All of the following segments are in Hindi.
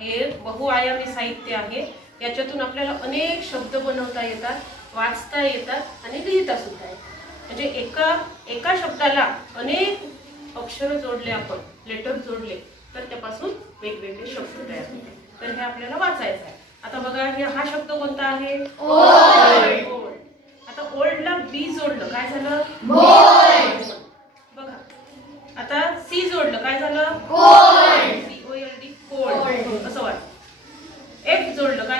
हे बहुआयामी साहित्य आहे याच्यातून आपल्याला अनेक शब्द बनवता येतात वाचता येतात आणि लिहिता सुद्धा येतात म्हणजे एका एका शब्दाला अनेक अक्षर जोडले आपण लेटर जोडले तर त्यापासून वेगवेगळे शब्द तयार होते तर हे आपल्याला वाचायचं आहे आता बघा हे हा शब्द कोणता आहे आता ओल्ड ला बी जोडलं काय झालं बघा आता सी जोडलं काय झालं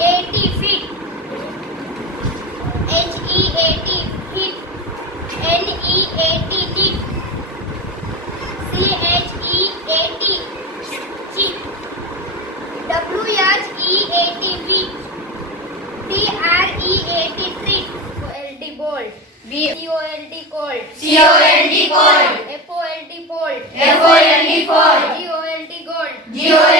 80 feet. H E A T feet. N E A T feet. C H E A T cheat. W H E A T feet. T R E A T feet. O L D bolt. B O L D cold. C O L D cold. F O L D bolt. F O L D fold. G O L D gold. G O L D -bolt.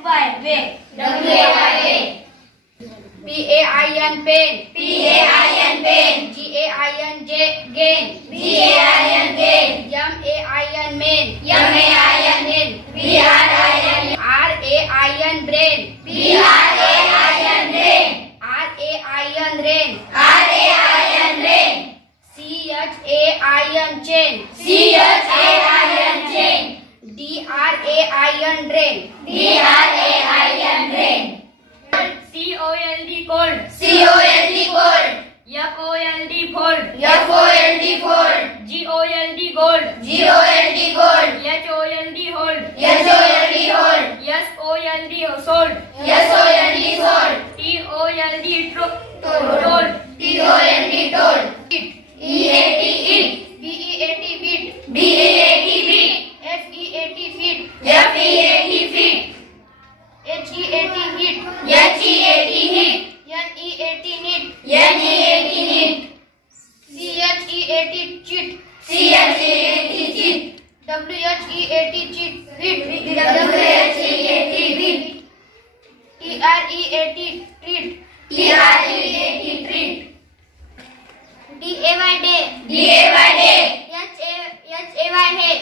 P A I N pen. P A I N pen. G A I N J gain. G A I N gain. M A I N men. M A I N men. B R I N. R A I N brain. B R. cold. C O L D cold. F O L D fold. F O L D fold. G O L D gold. G O L D gold. H O L D hold. H O L D hold. S O L D sold. S O L D sold. T O L D told. T O L D told. E A T E. B E A T beat. B E A T beat. F E A T feet. F E A T. D A Y day D A Y day H A H A Y head